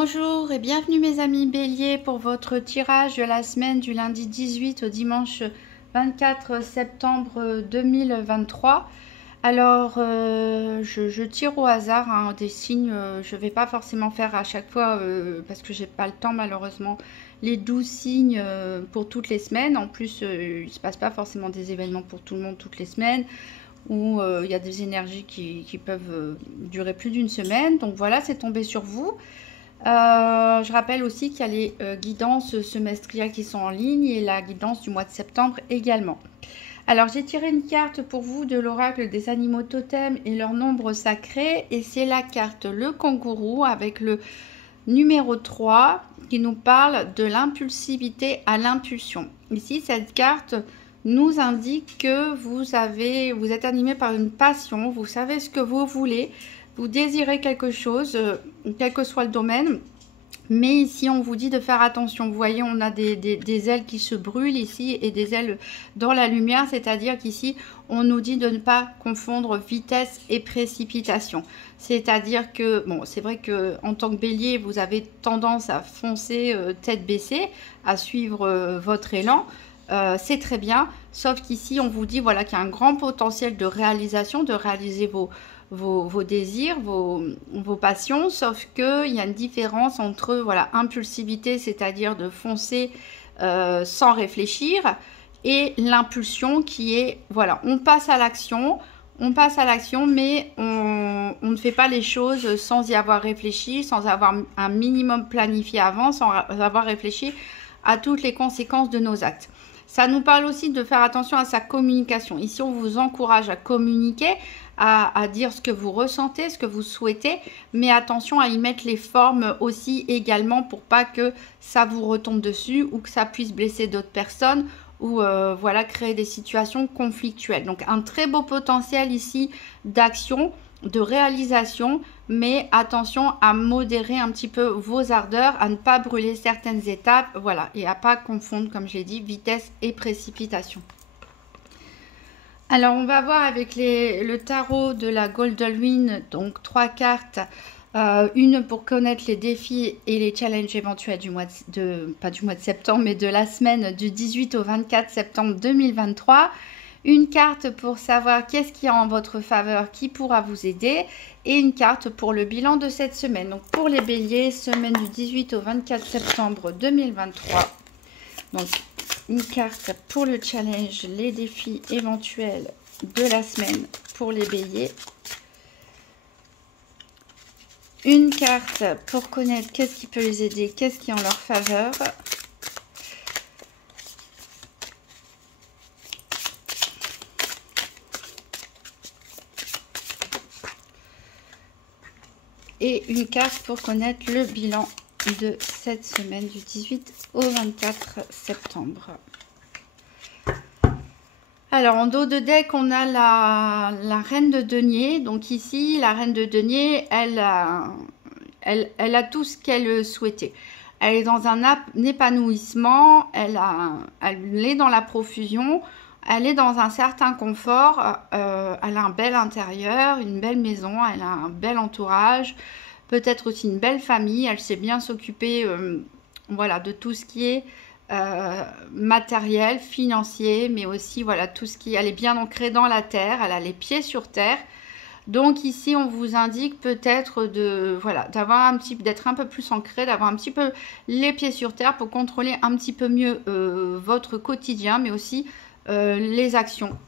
Bonjour et bienvenue mes amis Bélier pour votre tirage de la semaine du lundi 18 au dimanche 24 septembre 2023. Alors je tire au hasard des signes, je ne vais pas forcément faire à chaque fois parce que j'ai pas le temps malheureusement les 12 signes pour toutes les semaines. En plus il ne se passe pas forcément des événements pour tout le monde toutes les semaines, où il y a des énergies qui peuvent durer plus d'une semaine. Donc voilà, c'est tombé sur vous. Je rappelle aussi qu'il y a les guidances semestrielles qui sont en ligne et la guidance du mois de septembre également. Alors j'ai tiré une carte pour vous de l'oracle des animaux totems et leur nombre sacré, et c'est la carte le kangourou avec le numéro 3 qui nous parle de l'impulsivité à l'impulsion. Ici cette carte nous indique que vous êtes animé par une passion, vous savez ce que vous voulez, vous désirez quelque chose, quel que soit le domaine, mais ici on vous dit de faire attention. Vous voyez, on a des ailes qui se brûlent ici et des ailes dans la lumière, c'est-à-dire qu'ici on nous dit de ne pas confondre vitesse et précipitation. C'est-à-dire que, bon, c'est vrai que en tant que bélier, vous avez tendance à foncer tête baissée, à suivre votre élan. C'est très bien, sauf qu'ici on vous dit voilà, qu'il y a un grand potentiel de réalisation, de réaliser vos désirs, vos passions, sauf qu'il y a une différence entre voilà, impulsivité, c'est-à-dire de foncer sans réfléchir, et l'impulsion qui est, voilà, on passe à l'action, mais on ne fait pas les choses sans y avoir réfléchi, sans avoir un minimum planifié avant, sans avoir réfléchi à toutes les conséquences de nos actes. Ça nous parle aussi de faire attention à sa communication. Ici, on vous encourage à communiquer, à dire ce que vous ressentez, ce que vous souhaitez, mais attention à y mettre les formes aussi également pour pas que ça vous retombe dessus ou que ça puisse blesser d'autres personnes ou voilà, créer des situations conflictuelles. Donc, un très beau potentiel ici d'action, de réalisation, mais attention à modérer un petit peu vos ardeurs, à ne pas brûler certaines étapes, voilà, et à pas confondre, comme j'ai dit, vitesse et précipitation. Alors on va voir avec le tarot de la Goldwyn, donc 3 cartes, une pour connaître les défis et les challenges éventuels du mois pas du mois de septembre, mais de la semaine du 18 au 24 septembre 2023. Une carte pour savoir qu'est-ce qu'il y a en votre faveur qui pourra vous aider, et une carte pour le bilan de cette semaine. Donc pour les béliers, semaine du 18 au 24 septembre 2023. Donc une carte pour le challenge, les défis éventuels de la semaine pour les béliers. Une carte pour connaître qu'est-ce qui peut les aider, qu'est-ce qui est en leur faveur. Et une carte pour connaître le bilan de cette semaine du 18 au 24 septembre. Alors en dos de deck, on a la reine de denier. Donc ici, la reine de denier, elle a tout ce qu'elle souhaitait. Elle est dans un épanouissement, elle est dans la profusion, elle est dans un certain confort, elle a un bel intérieur, une belle maison, elle a un bel entourage, peut-être aussi une belle famille, elle sait bien s'occuper voilà, de tout ce qui est matériel, financier, mais aussi voilà, tout ce qui, elle est bien ancrée dans la terre, elle a les pieds sur terre. Donc ici, on vous indique peut-être d'être un peu plus ancré, d'avoir un petit peu les pieds sur terre pour contrôler un petit peu mieux votre quotidien, mais aussi les actions.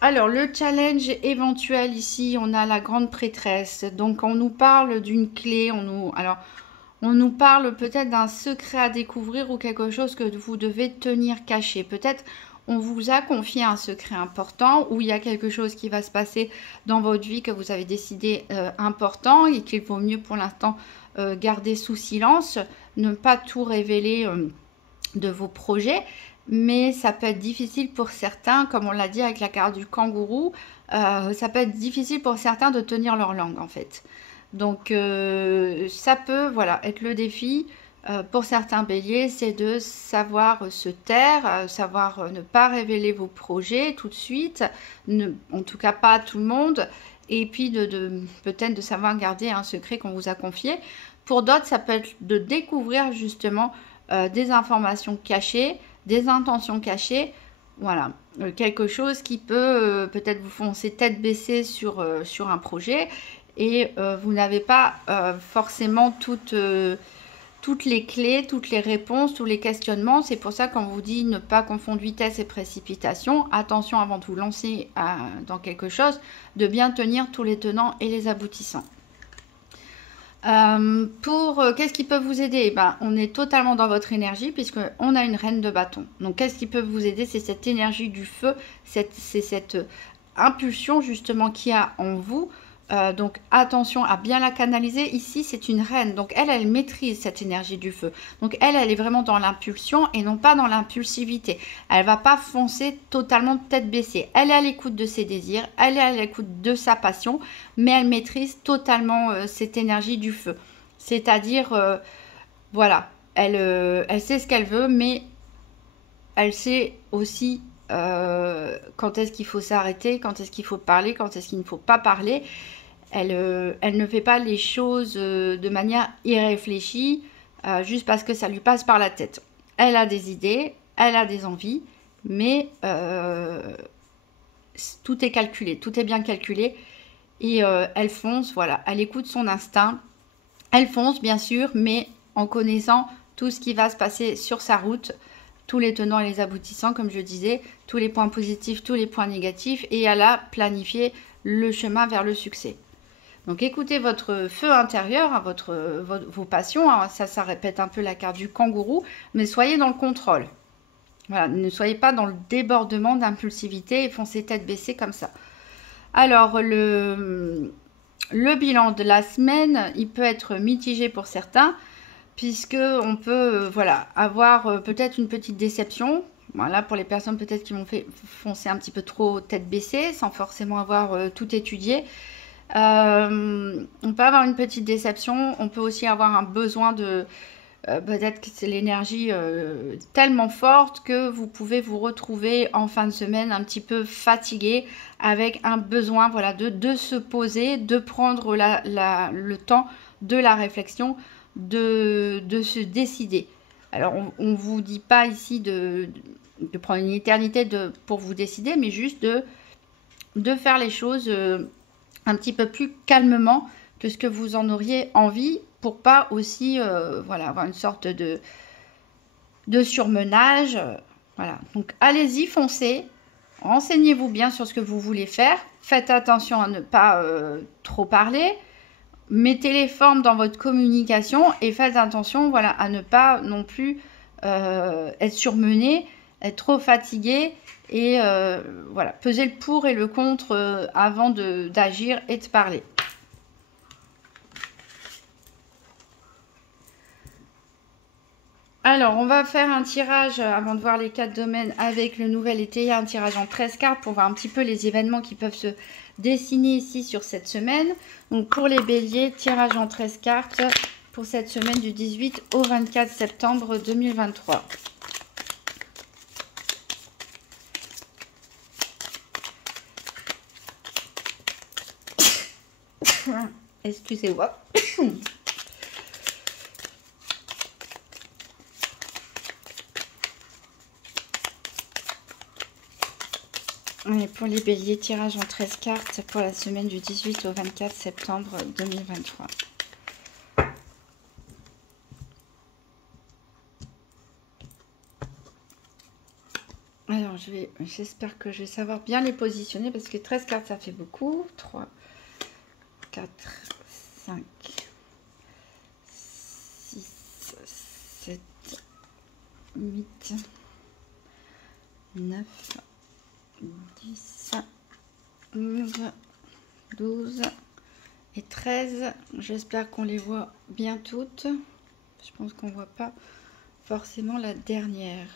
Alors, le challenge éventuel ici, on a la grande prêtresse. Donc, on nous parle d'une clé, on nous parle peut-être d'un secret à découvrir ou quelque chose que vous devez tenir caché. Peut-être on vous a confié un secret important, ou il y a quelque chose qui va se passer dans votre vie que vous avez décidé important et qu'il vaut mieux pour l'instant garder sous silence, ne pas tout révéler de vos projets. Mais ça peut être difficile pour certains, comme on l'a dit avec la carte du kangourou, ça peut être difficile pour certains de tenir leur langue en fait. Donc ça peut voilà, être le défi Pour certains béliers, c'est de savoir se taire, savoir ne pas révéler vos projets tout de suite, en tout cas pas à tout le monde, et puis peut-être de savoir garder un secret qu'on vous a confié. Pour d'autres, ça peut être de découvrir justement des informations cachées, des intentions cachées, voilà, quelque chose qui peut peut-être vous foncer tête baissée sur un projet, et vous n'avez pas forcément toutes les clés, toutes les réponses, tous les questionnements. C'est pour ça qu'on vous dit ne pas confondre vitesse et précipitation. Attention avant de vous lancer dans quelque chose, de bien tenir tous les tenants et les aboutissants. Qu'est-ce qui peut vous aider? On est totalement dans votre énergie puisqu'on a une reine de bâton. Donc qu'est-ce qui peut vous aider? C'est cette énergie du feu, c'est cette impulsion justement qu'il y a en vous. Donc attention à bien la canaliser. Ici c'est une reine, donc elle maîtrise cette énergie du feu, donc elle est vraiment dans l'impulsion et non pas dans l'impulsivité. Elle va pas foncer totalement tête baissée, elle est à l'écoute de ses désirs, elle est à l'écoute de sa passion, mais elle maîtrise totalement cette énergie du feu, c'est-à-dire voilà, elle sait ce qu'elle veut, mais elle sait aussi quand est-ce qu'il faut s'arrêter, quand est-ce qu'il faut parler, quand est-ce qu'il ne faut pas parler. Elle ne fait pas les choses de manière irréfléchie, juste parce que ça lui passe par la tête. Elle a des idées, elle a des envies, mais tout est calculé, tout est bien calculé. Et elle fonce, voilà, elle écoute son instinct. Elle fonce, bien sûr, mais en connaissant tout ce qui va se passer sur sa route, tous les tenants et les aboutissants, comme je disais, tous les points positifs, tous les points négatifs, et elle a planifié le chemin vers le succès. Donc écoutez votre feu intérieur, hein, vos passions, hein, ça répète un peu la carte du kangourou, mais soyez dans le contrôle. Voilà, ne soyez pas dans le débordement d'impulsivité et foncez tête baissée comme ça. Alors le bilan de la semaine, il peut être mitigé pour certains, puisque on peut voilà, avoir peut-être une petite déception. Voilà, pour les personnes peut-être qui m'ont fait foncer un petit peu trop tête baissée, sans forcément avoir tout étudié. On peut avoir une petite déception, on peut aussi avoir un besoin de... peut-être que c'est l'énergie tellement forte que vous pouvez vous retrouver en fin de semaine un petit peu fatigué, avec un besoin voilà, de se poser, de prendre le temps de la réflexion, de se décider. Alors on ne vous dit pas ici de prendre une éternité pour vous décider, mais juste de faire les choses un petit peu plus calmement que ce que vous en auriez envie, pour pas aussi voilà, avoir une sorte de surmenage. Voilà, donc allez-y, foncez, renseignez-vous bien sur ce que vous voulez faire, faites attention à ne pas trop parler, mettez les formes dans votre communication et faites attention voilà, à ne pas non plus être surmené, être trop fatigué. Et voilà, peser le pour et le contre avant d'agir et de parler. Alors, on va faire un tirage avant de voir les 4 domaines avec le nouvel été. Il y a un tirage en 13 cartes pour voir un petit peu les événements qui peuvent se dessiner ici sur cette semaine. Donc, pour les béliers, tirage en 13 cartes pour cette semaine du 18 au 24 septembre 2023. Excusez-moi. Et pour les béliers, tirage en 13 cartes pour la semaine du 18 au 24 septembre 2023. Alors, j'espère que je vais savoir bien les positionner parce que 13 cartes, ça fait beaucoup. 3, 4, 5, 6, 7, 8, 9, 10, 11, 12 et 13. J'espère qu'on les voit bien toutes. Je pense qu'on ne voit pas forcément la dernière.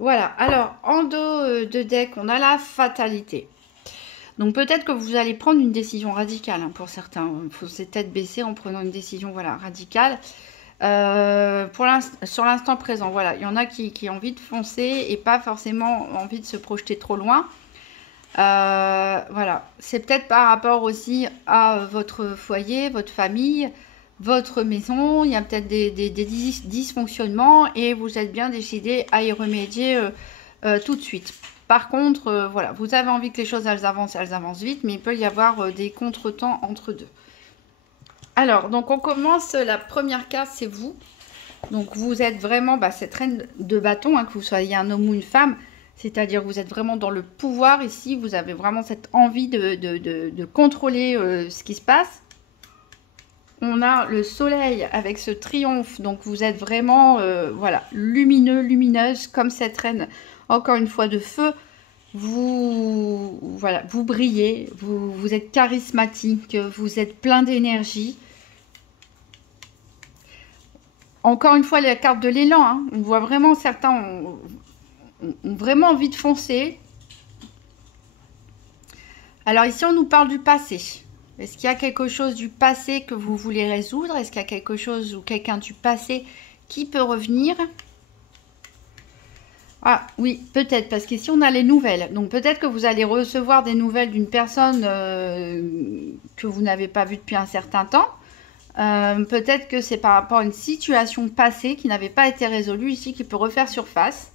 Voilà, alors en dos de deck, on a la fatalité. Donc peut-être que vous allez prendre une décision radicale hein, pour certains. Il faut ses têtes baissées en prenant une décision voilà, radicale. Sur l'instant présent, voilà, il y en a qui ont envie de foncer et pas forcément envie de se projeter trop loin. Voilà, c'est peut-être par rapport aussi à votre foyer, votre famille, votre maison. Il y a peut-être des dysfonctionnements et vous êtes bien décidé à y remédier tout de suite. Par contre, voilà, vous avez envie que les choses elles avancent vite, mais il peut y avoir des contretemps entre deux. Alors, donc on commence, la première carte, c'est vous. Donc vous êtes vraiment cette reine de bâton, hein, que vous soyez un homme ou une femme. C'est-à-dire que vous êtes vraiment dans le pouvoir ici. Vous avez vraiment cette envie de contrôler ce qui se passe. On a le soleil avec ce triomphe. Donc vous êtes vraiment voilà, lumineux, lumineuse, comme cette reine, encore une fois, de feu. Voilà, vous brillez, vous êtes charismatique, vous êtes plein d'énergie. Encore une fois, la carte de l'élan, hein. On voit vraiment certains ont vraiment envie de foncer. Alors ici, on nous parle du passé. Est-ce qu'il y a quelque chose du passé que vous voulez résoudre? Est-ce qu'il y a quelque chose ou quelqu'un du passé qui peut revenir? Ah oui, peut-être, parce qu'ici, on a les nouvelles. Donc peut-être que vous allez recevoir des nouvelles d'une personne que vous n'avez pas vue depuis un certain temps. Peut-être que c'est par rapport à une situation passée qui n'avait pas été résolue ici, qui peut refaire surface.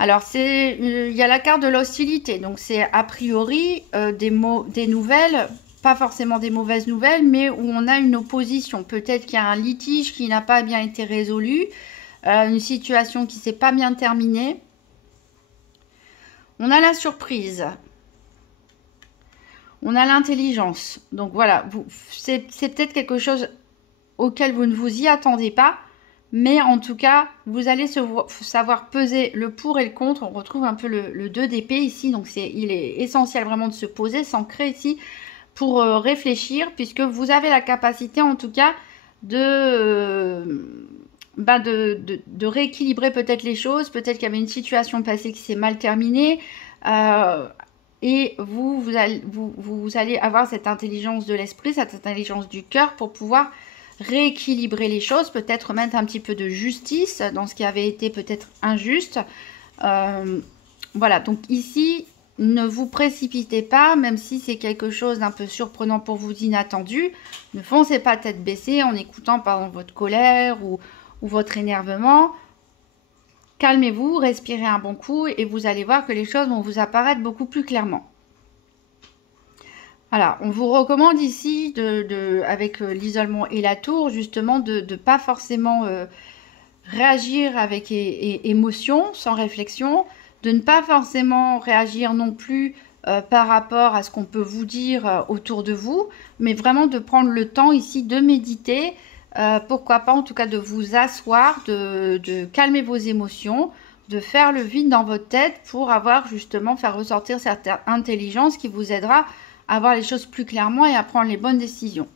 Alors, il y a la carte de l'hostilité. Donc, c'est a priori des nouvelles, pas forcément des mauvaises nouvelles, mais où on a une opposition. Peut-être qu'il y a un litige qui n'a pas bien été résolu, une situation qui ne s'est pas bien terminée. On a la surprise. On a l'intelligence. Donc voilà, c'est peut-être quelque chose auquel vous ne vous y attendez pas. Mais en tout cas, vous allez savoir peser le pour et le contre. On retrouve un peu le 2 d'épée ici. Donc il est essentiel vraiment de se poser, s'ancrer ici pour réfléchir. Puisque vous avez la capacité en tout cas de rééquilibrer peut-être les choses. Peut-être qu'il y avait une situation passée qui s'est mal terminée. Et vous allez avoir cette intelligence de l'esprit, cette intelligence du cœur pour pouvoir rééquilibrer les choses, peut-être mettre un petit peu de justice dans ce qui avait été peut-être injuste. Voilà, donc ici, ne vous précipitez pas, même si c'est quelque chose d'un peu surprenant pour vous, inattendu. Ne foncez pas tête baissée en écoutant par exemple votre colère ou votre énervement. Calmez-vous, respirez un bon coup et vous allez voir que les choses vont vous apparaître beaucoup plus clairement. Voilà, on vous recommande ici, avec l'isolement et la tour, justement, de ne pas forcément réagir avec émotion, sans réflexion, de ne pas forcément réagir non plus par rapport à ce qu'on peut vous dire autour de vous, mais vraiment de prendre le temps ici de méditer, pourquoi pas en tout cas de vous asseoir, de calmer vos émotions, de faire le vide dans votre tête pour faire ressortir cette intelligence qui vous aidera à voir les choses plus clairement et à prendre les bonnes décisions.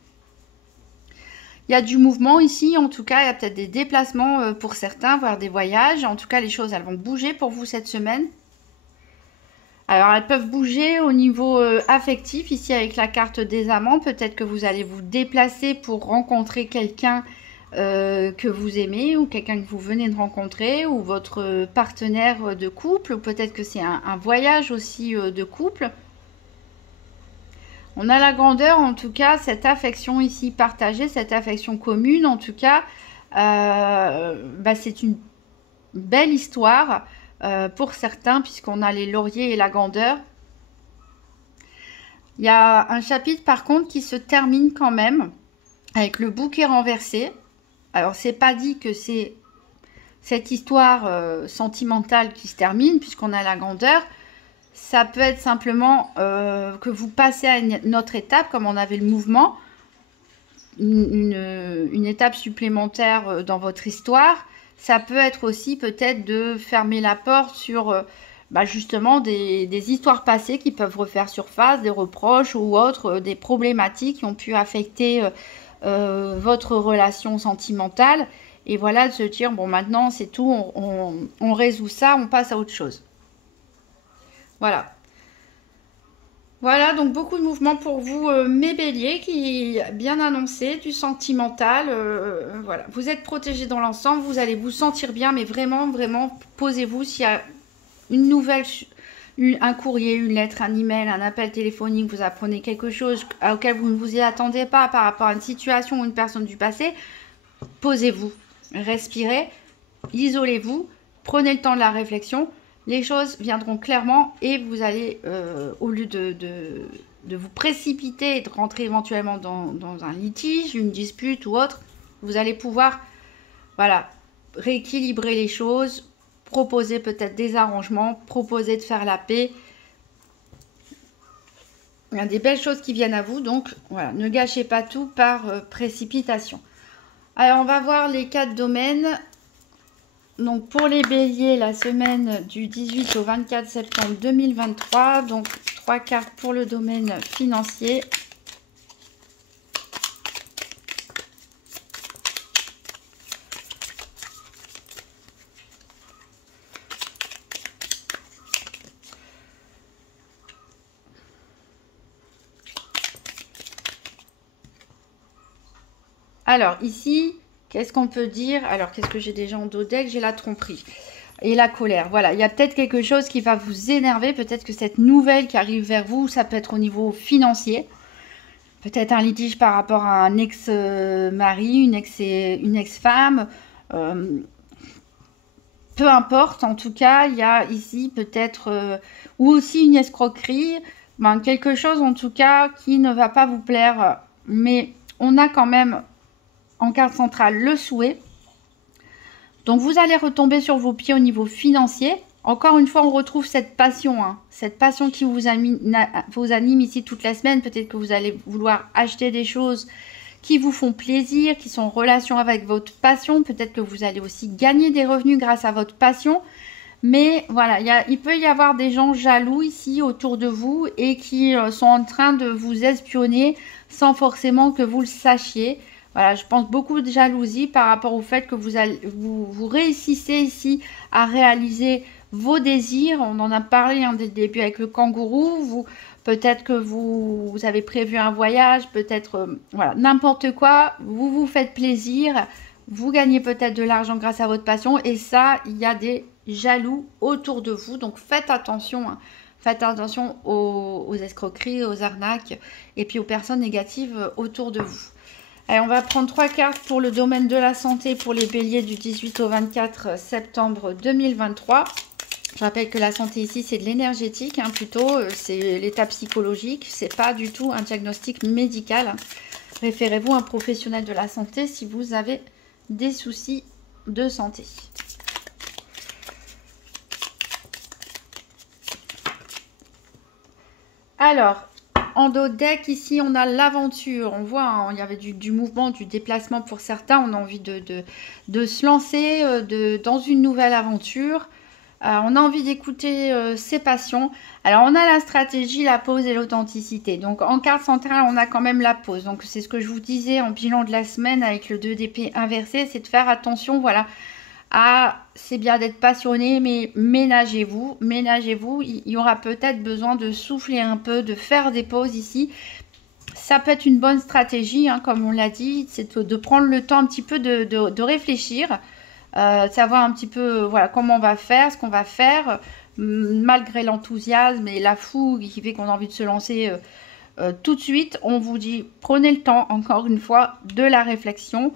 Il y a du mouvement ici, en tout cas, il y a peut-être des déplacements pour certains, voire des voyages. En tout cas, les choses, elles vont bouger pour vous cette semaine. Alors, elles peuvent bouger au niveau affectif, ici avec la carte des amants. Peut-être que vous allez vous déplacer pour rencontrer quelqu'un que vous aimez ou quelqu'un que vous venez de rencontrer ou votre partenaire de couple. Ou peut-être que c'est un voyage aussi de couple. On a la grandeur, en tout cas, cette affection ici partagée, cette affection commune, en tout cas, c'est une belle histoire pour certains, puisqu'on a les lauriers et la grandeur. Il y a un chapitre, par contre, qui se termine quand même avec le bouquet renversé. Alors, c'est pas dit que c'est cette histoire sentimentale qui se termine, puisqu'on a la grandeur. Ça peut être simplement que vous passez à une autre étape, comme on avait le mouvement, une étape supplémentaire dans votre histoire. Ça peut être aussi peut-être de fermer la porte sur justement des histoires passées qui peuvent refaire surface, des reproches ou autres, des problématiques qui ont pu affecter votre relation sentimentale. Et voilà, de se dire, bon, maintenant c'est tout, on résout ça, on passe à autre chose. Voilà. Voilà, donc beaucoup de mouvements pour vous, mes béliers, qui bien annoncé, du sentimental. Voilà, vous êtes protégés dans l'ensemble, vous allez vous sentir bien, mais vraiment, vraiment, posez-vous s'il y a une nouvelle, un courrier, une lettre, un email, un appel téléphonique, vous apprenez quelque chose auquel vous ne vous y attendez pas par rapport à une situation ou une personne du passé, posez-vous, respirez, isolez-vous, prenez le temps de la réflexion. Les choses viendront clairement et vous allez, au lieu de vous précipiter et de rentrer éventuellement dans un litige, une dispute ou autre, vous allez pouvoir, voilà, rééquilibrer les choses, proposer peut-être des arrangements, proposer de faire la paix. Il y a des belles choses qui viennent à vous, donc voilà, ne gâchez pas tout par précipitation. Alors, on va voir les 4 domaines. Donc, pour les béliers, la semaine du 18 au 24 septembre 2023. Donc, 3 cartes pour le domaine financier. Alors, ici, qu'est-ce qu'on peut dire? Alors, qu'est-ce que j'ai déjà en dos deck? J'ai la tromperie et la colère. Voilà, il y a peut-être quelque chose qui va vous énerver. Peut-être que cette nouvelle qui arrive vers vous, ça peut être au niveau financier. Peut-être un litige par rapport à un ex-mari, une ex-femme. Peu importe, en tout cas, il y a ici peut-être... ou aussi une escroquerie. Ben, quelque chose, en tout cas, qui ne va pas vous plaire. Mais on a quand même... en carte centrale, le souhait. Donc, vous allez retomber sur vos pieds au niveau financier. Encore une fois, on retrouve cette passion. Cette passion qui vous anime ici toute la semaine. Peut-être que vous allez vouloir acheter des choses qui vous font plaisir, qui sont en relation avec votre passion. Peut-être que vous allez aussi gagner des revenus grâce à votre passion. Mais voilà, il peut y avoir des gens jaloux ici autour de vous et qui sont en train de vous espionner sans forcément que vous le sachiez. Voilà, je pense beaucoup de jalousie par rapport au fait que vous réussissez ici à réaliser vos désirs. On en a parlé dès le début avec le kangourou. Peut-être que vous avez prévu un voyage, peut-être, voilà, n'importe quoi. Vous vous faites plaisir, vous gagnez peut-être de l'argent grâce à votre passion. Et ça, il y a des jaloux autour de vous. Donc faites attention, Faites attention aux escroqueries, aux arnaques et puis aux personnes négatives autour de vous. Allez, on va prendre 3 cartes pour le domaine de la santé pour les béliers du 18 au 24 septembre 2023. Je rappelle que la santé ici, c'est de l'énergétique, plutôt, c'est l'état psychologique, c'est pas du tout un diagnostic médical. Référez-vous à un professionnel de la santé si vous avez des soucis de santé. Alors, en dos deck, ici, on a l'aventure. On voit, il y avait du mouvement, du déplacement pour certains. On a envie de se lancer dans une nouvelle aventure. On a envie d'écouter ses passions. Alors, on a la stratégie, la pause et l'authenticité. Donc, en carte centrale, on a quand même la pause. Donc, c'est ce que je vous disais en bilan de la semaine avec le 2 d'épée inversé. C'est de faire attention, voilà. C'est bien d'être passionné, mais ménagez-vous. Il y aura peut-être besoin de souffler un peu, de faire des pauses ici. Ça peut être une bonne stratégie, comme on l'a dit, c'est de prendre le temps un petit peu de réfléchir, savoir un petit peu voilà, comment on va faire, ce qu'on va faire, malgré l'enthousiasme et la fougue qui fait qu'on a envie de se lancer tout de suite. On vous dit, prenez le temps, encore une fois, de la réflexion.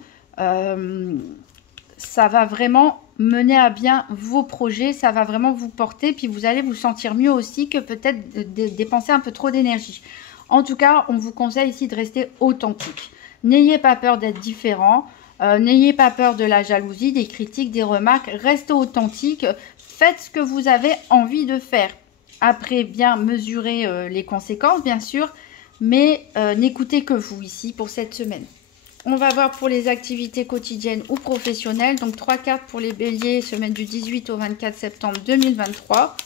Ça va vraiment mener à bien vos projets, ça va vraiment vous porter, puis vous allez vous sentir mieux aussi que peut-être dépenser un peu trop d'énergie. En tout cas, on vous conseille ici de rester authentique. N'ayez pas peur d'être différent, n'ayez pas peur de la jalousie, des critiques, des remarques. Restez authentique, faites ce que vous avez envie de faire. Après, bien mesurer les conséquences, bien sûr, mais n'écoutez que vous ici pour cette semaine. On va voir pour les activités quotidiennes ou professionnelles. Donc, 3 cartes pour les béliers, semaine du 18 au 24 septembre 2023.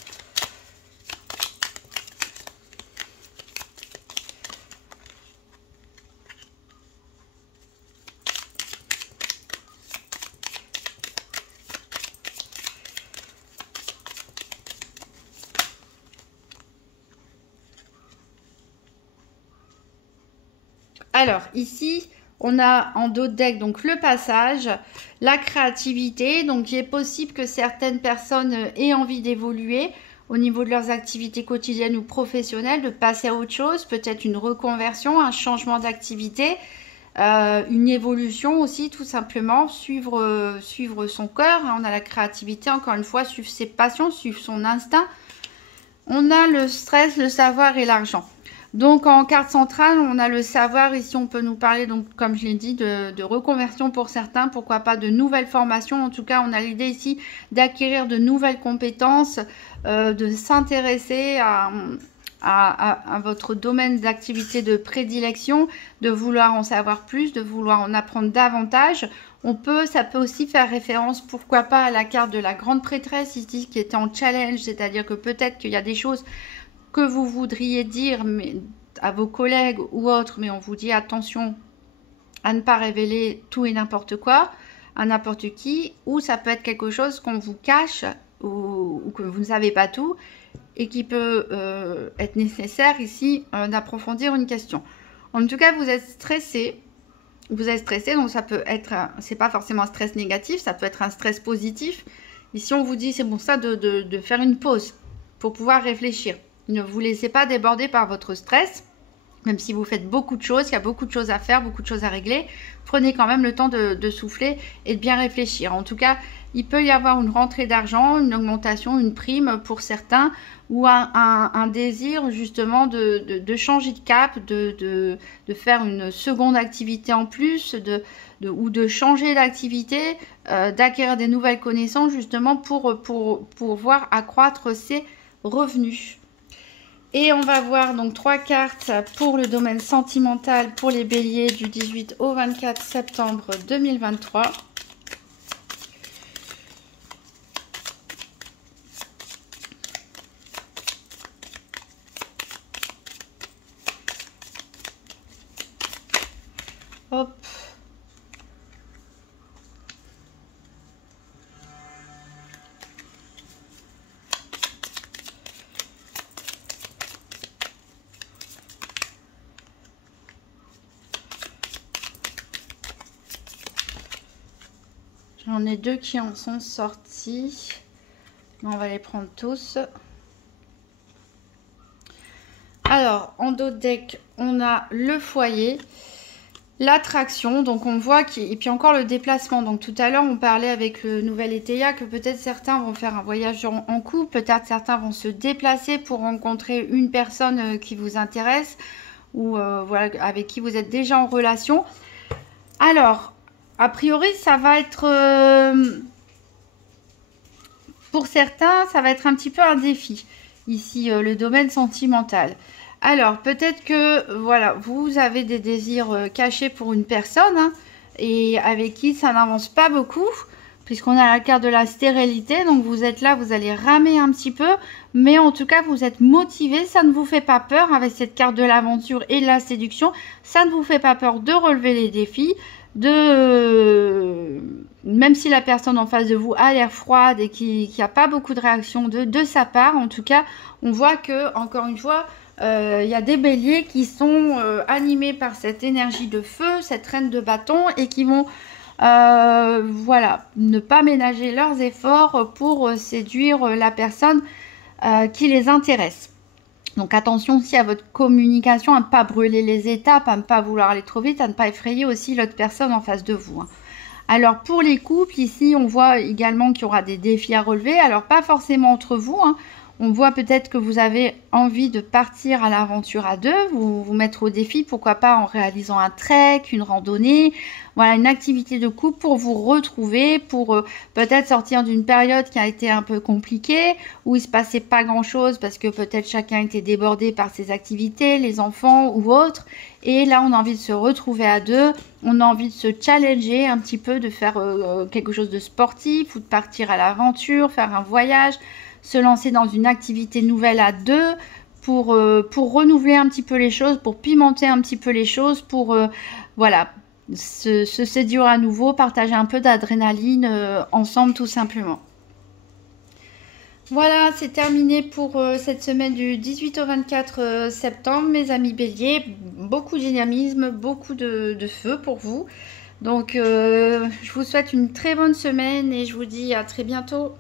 Alors, ici, on a en dos de deck donc le passage, la créativité. Donc, il est possible que certaines personnes aient envie d'évoluer au niveau de leurs activités quotidiennes ou professionnelles, de passer à autre chose, peut-être une reconversion, un changement d'activité, une évolution aussi, tout simplement, suivre son cœur. On a la créativité, encore une fois, suivre ses passions, suivre son instinct. On a le stress, le savoir et l'argent. Donc en carte centrale, on a le savoir. Ici, on peut nous parler, donc comme je l'ai dit, de reconversion pour certains. Pourquoi pas de nouvelles formations. En tout cas, on a l'idée ici d'acquérir de nouvelles compétences, de s'intéresser à votre domaine d'activité de prédilection, de vouloir en savoir plus, de vouloir en apprendre davantage. Ça peut aussi faire référence, pourquoi pas, à la carte de la grande prêtresse ici, qui est en challenge, c'est-à-dire que peut-être qu'il y a des choses que vous voudriez dire mais, à vos collègues ou autres, mais on vous dit attention à ne pas révéler tout et n'importe quoi à n'importe qui, ou ça peut être quelque chose qu'on vous cache ou que vous ne savez pas tout et qui peut être nécessaire ici d'approfondir une question. En tout cas, vous êtes stressé. Vous êtes stressé, donc ça peut être, c'est pas forcément un stress négatif, ça peut être un stress positif. Ici, on vous dit, c'est pour ça de faire une pause pour pouvoir réfléchir. Ne vous laissez pas déborder par votre stress, même si vous faites beaucoup de choses, il y a beaucoup de choses à faire, beaucoup de choses à régler. Prenez quand même le temps de souffler et de bien réfléchir. En tout cas, il peut y avoir une rentrée d'argent, une augmentation, une prime pour certains, ou un désir justement de changer de cap, de faire une seconde activité en plus, ou de changer d'activité, d'acquérir des nouvelles connaissances justement pour voir accroître ses revenus. Et on va voir donc 3 cartes pour le domaine sentimental pour les béliers du 18 au 24 septembre 2023. Hop. J'en ai 2 qui en sont sortis. On va les prendre tous. Alors, en dos de deck, on a le foyer, l'attraction. Donc, on voit et puis encore le déplacement. Donc, tout à l'heure, on parlait avec le nouvel Eteia que peut-être certains vont faire un voyage en couple. Peut-être certains vont se déplacer pour rencontrer une personne qui vous intéresse ou voilà, avec qui vous êtes déjà en relation. Alors, a priori, ça va être, pour certains, ça va être un petit peu un défi. Ici, le domaine sentimental. Alors, peut-être que, voilà, vous avez des désirs cachés pour une personne, hein, et avec qui ça n'avance pas beaucoup, puisqu'on a la carte de la stérilité. Donc, vous êtes là, vous allez ramer un petit peu, mais en tout cas, vous êtes motivé. Ça ne vous fait pas peur avec cette carte de l'aventure et de la séduction. Ça ne vous fait pas peur de relever les défis. Même si la personne en face de vous a l'air froide et qu'il n'y a pas beaucoup de réaction de sa part, en tout cas, on voit que, encore une fois, il y a des béliers qui sont animés par cette énergie de feu, cette reine de bâton, et qui vont voilà, ne pas ménager leurs efforts pour séduire la personne qui les intéresse. Donc attention aussi à votre communication, à ne pas brûler les étapes, à ne pas vouloir aller trop vite, à ne pas effrayer aussi l'autre personne en face de vous. Alors pour les couples, ici on voit également qu'il y aura des défis à relever. Alors pas forcément entre vous, hein. On voit peut-être que vous avez envie de partir à l'aventure à deux, vous mettre au défi, pourquoi pas en réalisant un trek, une randonnée, voilà, une activité de couple pour vous retrouver, pour peut-être sortir d'une période qui a été un peu compliquée, où il se passait pas grand-chose parce que peut-être chacun était débordé par ses activités, les enfants ou autres. Et là, on a envie de se retrouver à deux, on a envie de se challenger un petit peu, de faire quelque chose de sportif ou de partir à l'aventure, faire un voyage, se lancer dans une activité nouvelle à deux pour renouveler un petit peu les choses, pour pimenter un petit peu les choses, pour voilà, se séduire à nouveau, partager un peu d'adrénaline ensemble tout simplement. Voilà, c'est terminé pour cette semaine du 18 au 24 septembre, mes amis béliers. Beaucoup de dynamisme, beaucoup de feu pour vous. Donc, je vous souhaite une très bonne semaine et je vous dis à très bientôt.